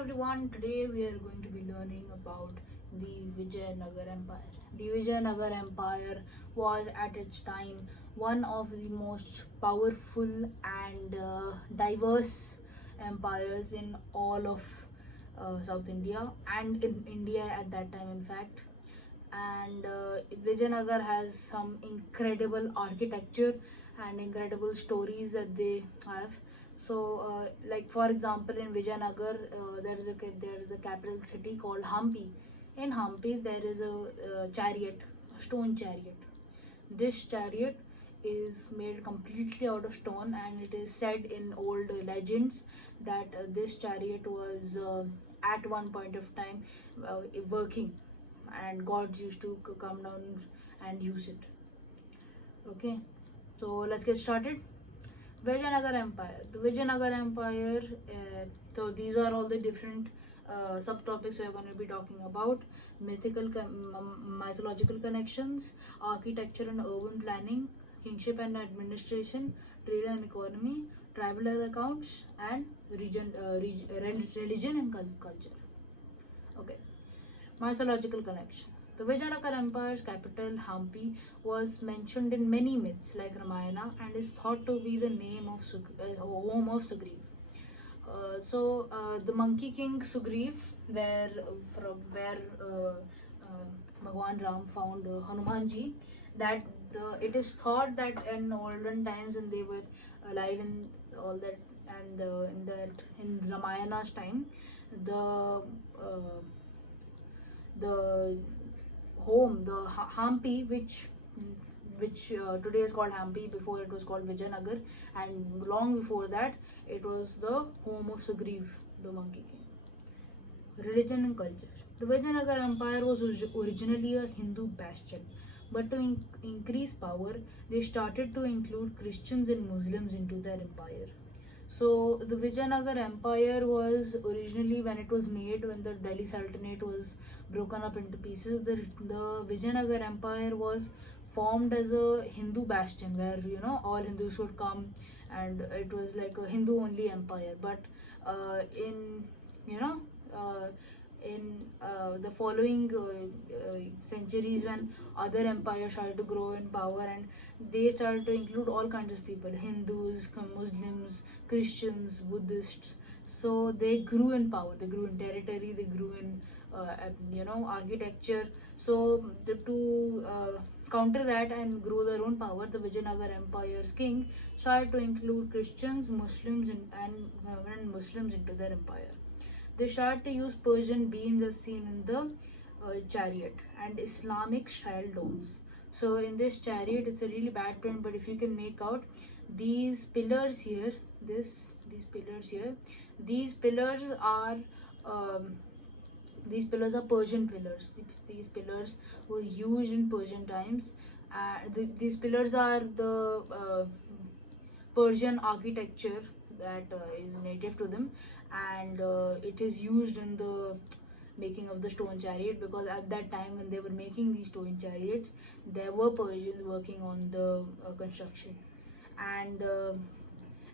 everyone, today we are going to be learning about the Vijayanagar Empire. The Vijayanagar Empire was at its time one of the most powerful and diverse empires in all of South India and in India at that time, in fact. And Vijayanagar has some incredible architecture and incredible stories that they have. So, like for example, in Vijayanagar, there is a capital city called Hampi. In Hampi, there is a chariot, a stone chariot. This chariot is made completely out of stone, and it is said in old legends that this chariot was at one point of time working, and gods used to come down and use it. Okay, so let's get started. Vijayanagar Empire. The Vijayanagar Empire. So these are all the different subtopics we are going to be talking about: mythological connections, architecture and urban planning, kingship and administration, trade and economy, traveler accounts, and religion and culture. Okay. Mythological connection. The Vijayanagar Empire's capital, Hampi, was mentioned in many myths like Ramayana and is thought to be the name of home of Sugriv. The Monkey King Sugriv, where Bhagwan Ram found Hanumanji, that it is thought that in olden times when they were alive in all that, and in Ramayana's time, the uh, the home, the Hampi, which today is called Hampi, before it was called Vijayanagar, and long before that, it was the home of Sugriv, the Monkey King. Religion and culture. The Vijayanagar Empire was originally a Hindu bastion, but to increase power, they started to include Christians and Muslims into their empire. So the Vijayanagar Empire was originally, when it was made, when the Delhi Sultanate was broken up into pieces, the Vijayanagar Empire was formed as a Hindu bastion where all Hindus would come, and it was like a Hindu only empire. But in you know uh, the following centuries, when other empires started to grow in power, and they started to include all kinds of people: Hindus, Muslims, Christians, Buddhists. So they grew in power, they grew in territory, they grew in architecture. So to counter that and grow their own power, the Vijayanagar Empire's king started to include Christians, Muslims, and Muslims into their empire. They started to use Persian beams as seen in the chariot and Islamic style domes. So in this chariot, it's a really bad print, but if you can make out these pillars here, these pillars here, these pillars are um, these pillars are Persian pillars. These pillars were used in Persian times. These pillars are the Persian architecture that is native to them, and it is used in the making of the stone chariot, because at that time when they were making these stone chariots, there were Persians working on the construction. And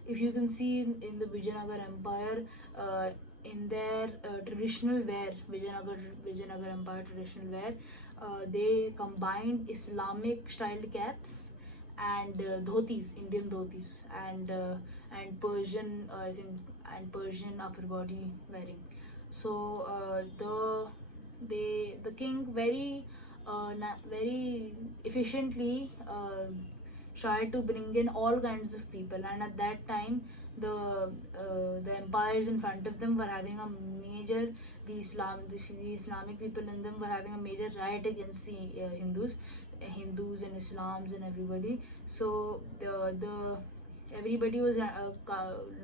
if you can see in the Vijayanagar Empire, in their traditional wear, Vijayanagar Empire traditional wear, they combined Islamic styled caps and dhotis, Indian dhotis, and Persian, I think, and Persian upper body wearing. So the king very efficiently tried to bring in all kinds of people, and at that time the empires in front of them were having a major the Islamic people in them were having a major riot against the Hindus and Islams and everybody. So the everybody was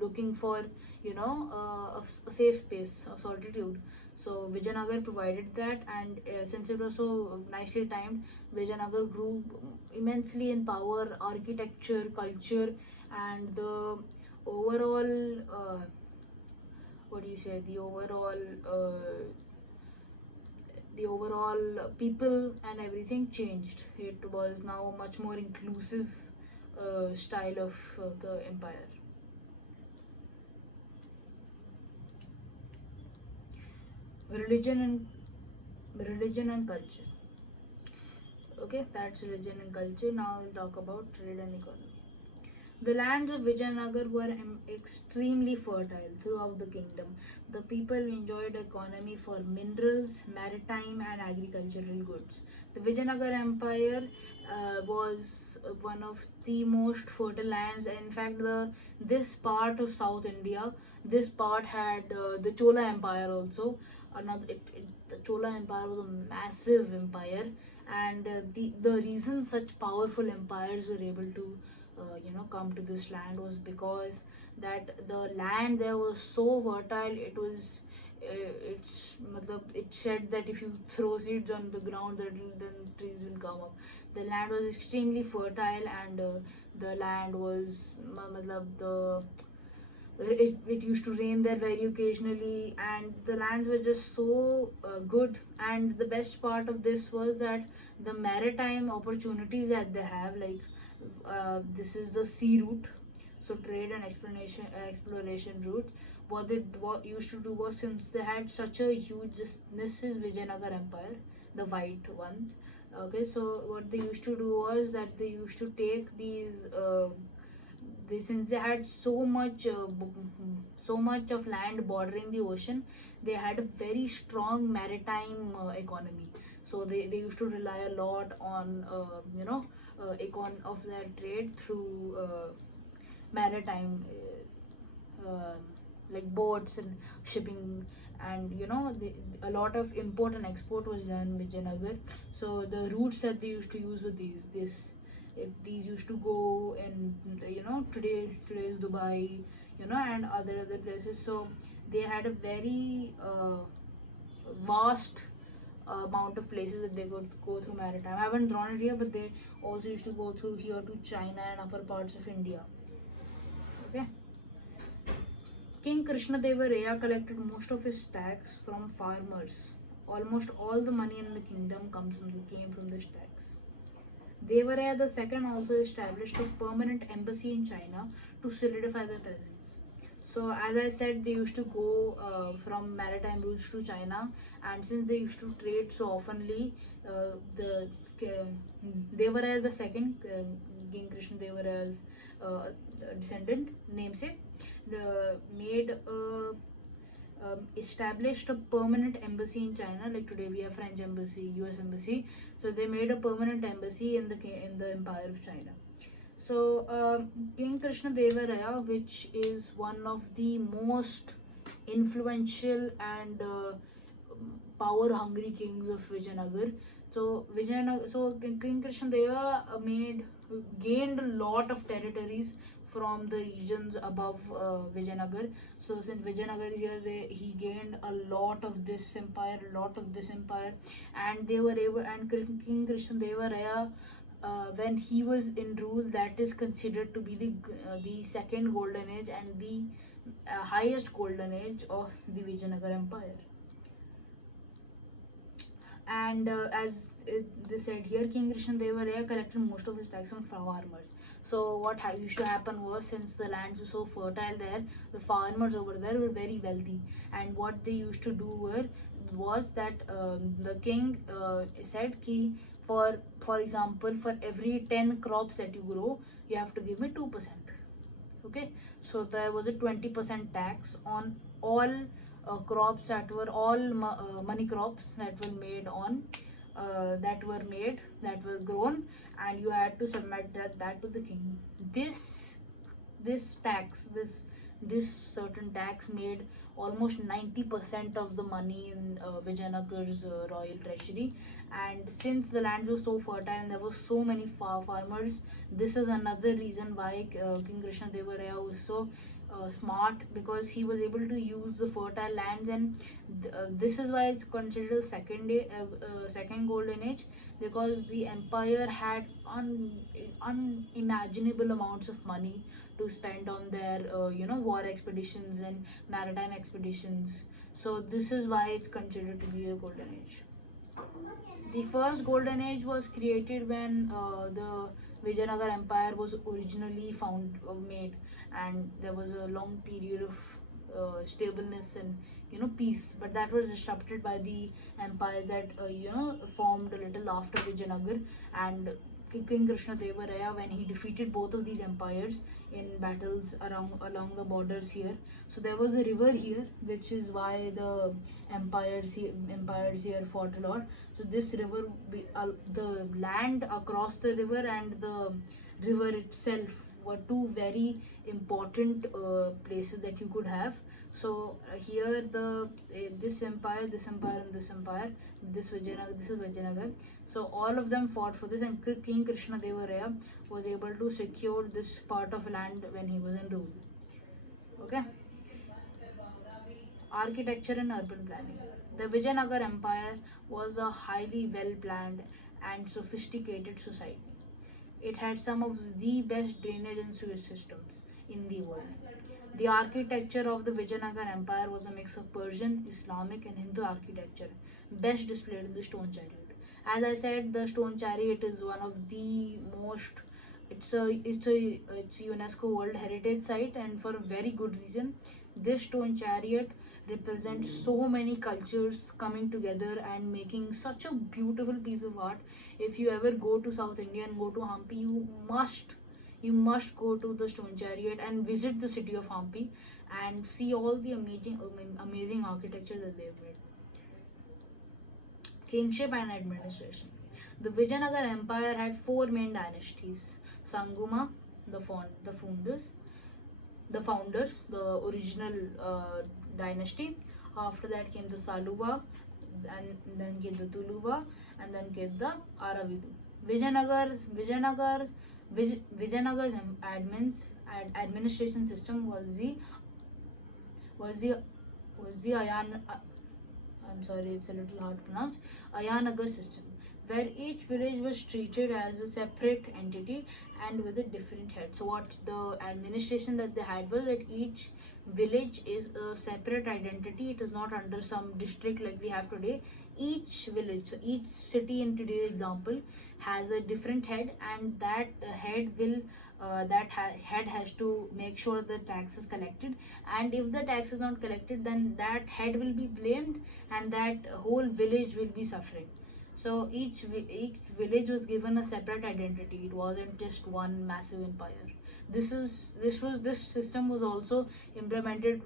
looking for a safe space of solitude. So Vijayanagar provided that, and since it was so nicely timed, Vijayanagar grew immensely in power, architecture, culture, and overall what do you say the overall people and everything changed. It was now a much more inclusive style of the empire. religion and culture. Okay, that's religion and culture. Now we'll talk about trade and economy. The lands of Vijayanagar were extremely fertile throughout the kingdom. The people enjoyed economy for minerals, maritime, and agricultural goods. The Vijayanagar Empire was one of the most fertile lands. In fact, this part of South India, this part had the Chola Empire also. The Chola Empire was a massive empire, and the reason such powerful empires were able to come to this land was because that the land there was so fertile. It was it said that if you throw seeds on the ground, then trees will come up. The land was extremely fertile, and the land was it used to rain there very occasionally, and the lands were just so good. And the best part of this was that the maritime opportunities that they have, like this is the sea route, so trade and exploration routes. What used to do was, since they had such a huge, this is Vijayanagar Empire, the white ones. Okay, so what they used to do was that they used to take these since they had so much of land bordering the ocean, they had a very strong maritime economy. So they used to rely a lot on econ of their trade through maritime, like boats and shipping. And a lot of import and export was done in Vijayanagar. So the routes that they used to use were these used to go in, today's Dubai, and other places. So they had a very vast amount of places that they could go through maritime. I haven't drawn it here, but they also used to go through here to China and upper parts of India. Okay. King Krishna Deva Raya collected most of his tax from farmers. Almost all the money in the kingdom came from this tax. Deva Raya II also established a permanent embassy in China to solidify their presence. So, as I said, they used to go from maritime routes to China, and since they used to trade so oftenly, the Deva Raya II, King Krishna Deva Raya's uh, descendant, namesake, made a established a permanent embassy in China. Like today we have French embassy, U.S. embassy. So they made a permanent embassy in the Empire of China. So King Krishna Deva Raya, which is one of the most influential and power-hungry kings of Vijayanagar. So King Krishna Deva gained a lot of territories from the regions above Vijayanagar. So since Vijayanagar is here, he gained a lot of this empire, and they were able. And King Krishna Deva Raya, when he was in rule, that is considered to be the second golden age and the highest golden age of the Vijayanagar Empire. And as they said here, King Krishna Deva Raya collected most of his tax from farmers. So what used to happen was, since the lands were so fertile there, the farmers over there were very wealthy, and what they used to do was that the king said ki, for example, for every 10 crops that you grow, you have to give me 2%. Okay, so there was a 20% tax on all crops that were money crops that were made on that were grown, and you had to submit that to the king. This this tax this this certain tax made almost 90% of the money in Vijayanagar's royal treasury. And since the land was so fertile and there were so many farmers, this is another reason why King Krishna Deva Raya was so smart, because he was able to use the fertile lands. And this is why it's considered a second golden age, because the empire had unimaginable amounts of money to spend on their war expeditions and maritime expeditions. So this is why it's considered to be a golden age. The first golden age was created when the Vijayanagar Empire was originally made, and there was a long period of stableness and peace, but that was disrupted by the empires that formed a little after Vijayanagar. And King Krishna Deva Raya, when he defeated both of these empires in battles along the borders here. So there was a river here, which is why the empires here fought a lot. So this river, the land across the river and the river itself were two very important places that you could have. So here this empire and this empire, this is Vijayanagar. So all of them fought for this, and King Krishna Deva Raya was able to secure this part of land when he was in rule. Okay. Architecture and urban planning. The Vijayanagar Empire was a highly well planned and sophisticated society. It had some of the best drainage and sewage systems in the world. The architecture of the Vijayanagar Empire was a mix of Persian, Islamic, and Hindu architecture, best displayed in the stone chariot. As I said, the stone chariot is one of the most. It's a UNESCO World Heritage Site, and for a very good reason. This stone chariot represents so many cultures coming together and making such a beautiful piece of art. If you ever go to South India and go to Hampi, you must go to the stone chariot and visit the city of Hampi and see all the amazing architecture that they've made. Kingship and administration. The Vijayanagar Empire had four main dynasties: Sanguma, the founders, the original dynasty. After that came the Saluva, and then came the Tuluva, and then came the Aravidu. Vijayanagar's administration system was the was the Ayan. I'm sorry, it's a little hard to pronounce. Vijayanagar system, where each village was treated as a separate entity and with a different head. So what the administration that they had was that each village is a separate identity. It is not under some district like we have today. Each village, so each city in today's example has a different head, and that head has to make sure the tax is collected. And if the tax is not collected, then that head will be blamed, and that whole village will be suffering. So each village was given a separate identity. It wasn't just one massive empire. This system was also implemented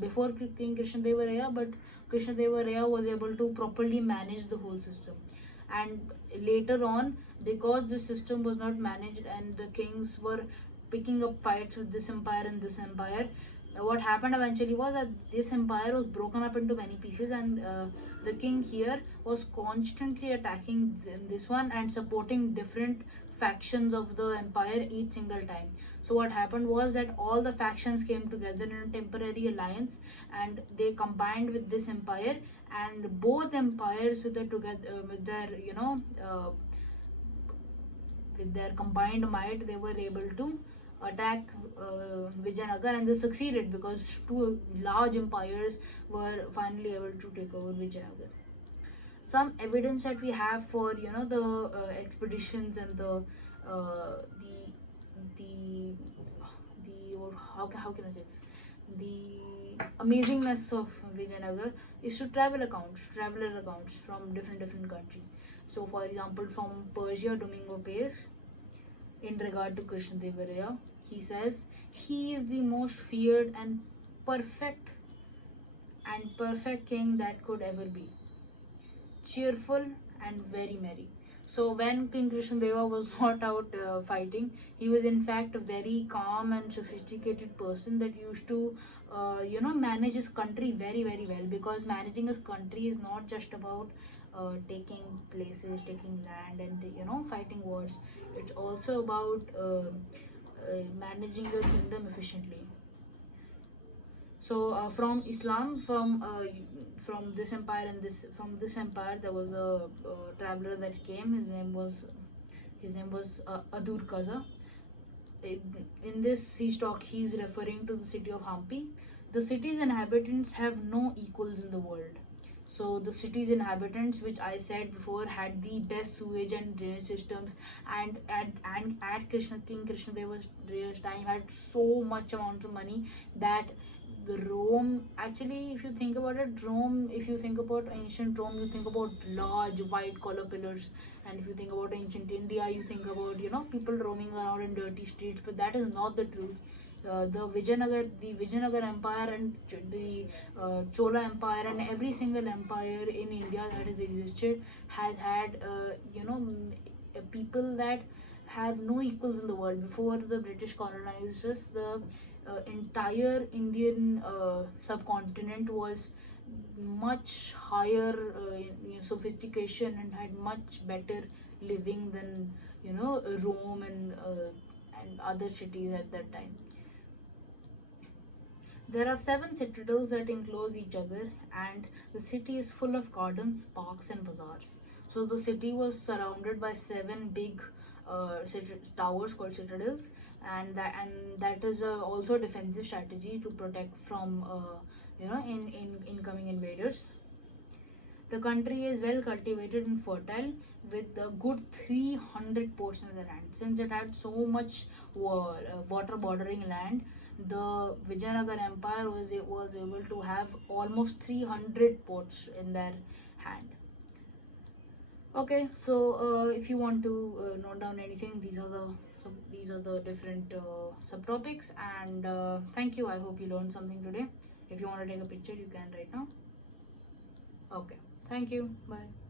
before King Krishna Deva Raya, but Krishna Deva Raya was able to properly manage the whole system. And later on, because this system was not managed and the kings were picking up fights with this empire and this empire, what happened eventually was that this empire was broken up into many pieces, and the king here was constantly attacking this one and supporting different factions of the empire each single time. So what happened was that all the factions came together in a temporary alliance, and they combined with this empire, and both empires with their combined might, they were able to attack Vijayanagar, and they succeeded because two large empires were finally able to take over Vijayanagar. Some evidence that we have for the expeditions and the or how can I say this, the amazingness of Vijayanagar is to traveler accounts from different countries. So for example, from Persia, Domingo Pace, in regard to Krishna Deva Raya, he says he is the most feared and perfect king that could ever be, cheerful and very merry. So when King Krishna Deva was not out fighting, he was in fact a very calm and sophisticated person that used to manage his country very very well, because managing his country is not just about taking places, taking land, and fighting wars. It's also about managing your kingdom efficiently. So from Islam, from this empire and this empire, there was a traveler that came. His name was Adur Kaza. In this he's referring to the city of Hampi. The city's inhabitants have no equals in the world. So the city's inhabitants, which I said before, had the best sewage and drainage systems, and at King Krishna Deva's time had so much amounts of money that the Rome, actually, if you think about it, Rome, if you think about ancient Rome, you think about large white collar pillars. And if you think about ancient India, you think about, people roaming around in dirty streets. But that is not the truth. The Vijayanagar Empire, and the Chola Empire, and every single empire in India that has existed has had, people that have no equals in the world. Before the British colonizers, the entire Indian subcontinent was much higher in sophistication, and had much better living than, Rome and other cities at that time. There are seven citadels that enclose each other, and the city is full of gardens, parks, and bazaars. So the city was surrounded by seven big towers called citadels, and that is also a defensive strategy to protect from, in incoming invaders. The country is well cultivated and fertile, with a good 300% of the land. Since it had so much water bordering land, the Vijayanagar Empire was able to have almost 300 ports in their hand. Okay, so if you want to note down anything, these are the different subtopics. And thank you. I hope you learned something today. If you want to take a picture, you can right now. Okay, thank you. Bye.